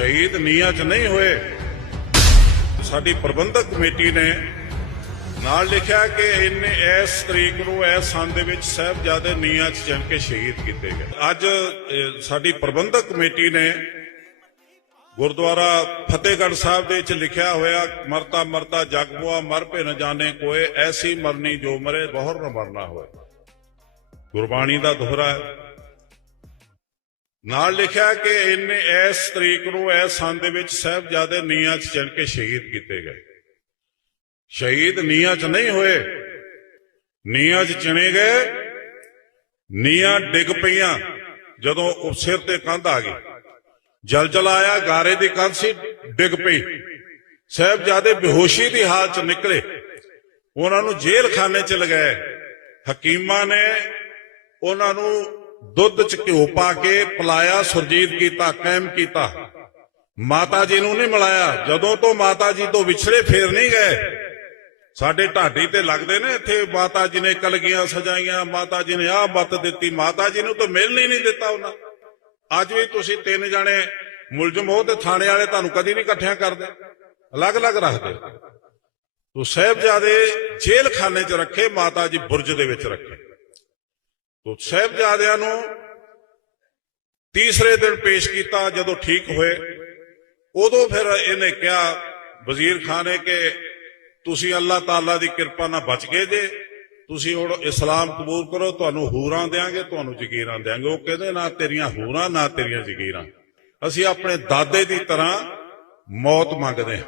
ਸ਼ਹੀਦ ਨੀਹਾਂ 'ਚ ਨਹੀਂ ਹੋਏ। ਸਾਡੀ ਪ੍ਰਬੰਧਕ ਕਮੇਟੀ ਨੇ ਨਾਲ ਲਿਖਿਆ ਕਿ ਇਹਨੇ ਇਸ ਤਰੀਕ ਨੂੰ, ਇਸ ਸੰਨ ਦੇ ਵਿੱਚ ਸਾਹਿਬਜ਼ਾਦੇ ਨੀਹਾਂ 'ਚ ਜੰਮ ਕੇ ਸ਼ਹੀਦ ਕੀਤੇ ਗਏ। ਅੱਜ ਸਾਡੀ ਪ੍ਰਬੰਧਕ ਕਮੇਟੀ ਨੇ ਗੁਰਦੁਆਰਾ ਫਤਿਹਗੜ੍ਹ ਸਾਹਿਬ ਦੇ ਵਿੱਚ ਲਿਖਿਆ ਹੋਇਆ, ਮਰਤਾ ਮਰਤਾ ਜਗ ਮਰ ਭੇ ਨ ਜਾਣੇ ਕੋਏ, ਐਸੀ ਮਰਨੀ ਜੋ ਮਰੇ, ਬਹੁਰ ਨ ਮਰਨਾ ਹੋਏ। ਗੁਰਬਾਣੀ ਦਾ ਦੋਹਰਾ ਹੈ। ਨਾਲ ਲਿਖਿਆ ਕਿ ਇਹਨੇ ਇਸ ਤਰੀਕ ਨੂੰ ਇਸ ਸੰਨ ਦੇ ਵਿੱਚ ਸਾਹਿਬਜ਼ਾਦੇ ਨੀਹਾਂ 'ਚ ਚਿਣ ਕੇ ਸ਼ਹੀਦ ਕੀਤੇ ਗਏ। ਸ਼ਹੀਦ ਨੀਹਾਂ 'ਚ ਨਹੀਂ ਹੋਏ, ਨੀਹਾਂ 'ਚ ਚਿਣੇ ਗਏ ਨੀਆਂ ਡਿੱਗ ਪਈਆਂ ਜਦੋਂ ਉਹ ਸਿਰ ਤੇ ਕੰਧ ਆ ਗਈ। ਜਲਜਲ ਆਇਆ, ਗਾਰੇ ਦੀ ਕੰਧ ਸੀ, ਡਿੱਗ ਪਈ। ਸਾਹਿਬਜ਼ਾਦੇ ਬੇਹੋਸ਼ੀ ਦੀ ਹਾਲਤ 'ਚ ਨਿਕਲੇ। ਉਹਨਾਂ ਨੂੰ ਜੇਲ੍ਹ ਖਾਨੇ 'ਚ ਲਗਾਏ। ਹਕੀਮਾਂ ਨੇ ਉਹਨਾਂ ਨੂੰ ਦੁੱਧ 'ਚ ਘਿਓ ਪਾ ਕੇ ਪਲਾਇਆ, ਸੁਰਜੀਤ ਕੀਤਾ, ਕਾਇਮ ਕੀਤਾ। ਮਾਤਾ ਜੀ ਨੂੰ ਨਹੀਂ ਮਿਲਾਇਆ। ਜਦੋਂ ਤੋਂ ਮਾਤਾ ਜੀ ਤੋਂ ਵਿਛੜੇ, ਫੇਰ ਨਹੀਂ ਗਏ। ਸਾਡੇ ਢਾਡੀ ਤੇ ਲੱਗਦੇ ਨੇ ਇੱਥੇ। ਮਾਤਾ ਜੀ ਨੇ ਕਲਗੀਆਂ ਸਜਾਈਆਂ, ਮਾਤਾ ਜੀ ਨੇ ਆਹ ਬੱਤ ਦਿੱਤੀ। ਮਾਤਾ ਜੀ ਨੂੰ ਤਾਂ ਮਿਲਣ ਹੀ ਨਹੀਂ ਦਿੱਤਾ ਉਹਨਾਂ। ਅੱਜ ਵੀ ਤੁਸੀਂ ਤਿੰਨ ਜਾਣੇ ਮੁਲਜ਼ਮ ਹੋ ਤੇ ਥਾਣੇ ਵਾਲੇ ਤੁਹਾਨੂੰ ਕਦੀ ਨਹੀਂ ਇਕੱਠਿਆਂ ਕਰਦੇ। ਅਲੱਗ-ਅਲੱਗ ਰੱਖਦੇ। ਤੋ ਸਾਹਿਬਜ਼ਾਦੇ ਜੇਲ੍ਹ ਖਾਨੇ 'ਚ ਰੱਖੇ, ਮਾਤਾ ਜੀ ਬੁਰਜ ਦੇ ਵਿੱਚ ਰੱਖੇ। ਤੋ ਸਾਹਿਬਜ਼ਾਦਿਆਂ ਨੂੰ ਤੀਸਰੇ ਦਿਨ ਪੇਸ਼ ਕੀਤਾ, ਜਦੋਂ ਠੀਕ ਹੋਏ, ਉਦੋਂ ਫਿਰ ਇਹਨੇ ਕਿਹਾ ਵਜ਼ੀਰ ਖਾਨ ਨੇ ਕਿ ਤੁਸੀਂ ਅੱਲਾਹ ਤਾਲਾ ਦੀ ਕਿਰਪਾ ਨਾਲ ਬਚ ਗਏ ਜੇ, ਤੁਸੀਂ ਹੁਣ ਇਸਲਾਮ ਕਬੂਲ ਕਰੋ, ਤੁਹਾਨੂੰ ਹੂਰਾਂ ਦੇਾਂਗੇ ਤੁਹਾਨੂੰ ਜ਼ਗੀਰਾਂ ਦੇਾਂਗੇ ਉਹ ਕਹਿੰਦੇ, ਨਾ ਤੇਰੀਆਂ ਹੂਰਾਂ, ਨਾ ਤੇਰੀਆਂ ਜ਼ਗੀਰਾਂ। ਅਸੀਂ ਆਪਣੇ ਦਾਦੇ ਦੀ ਤਰ੍ਹਾਂ ਮੌਤ ਮੰਗਦੇ ਹਾਂ।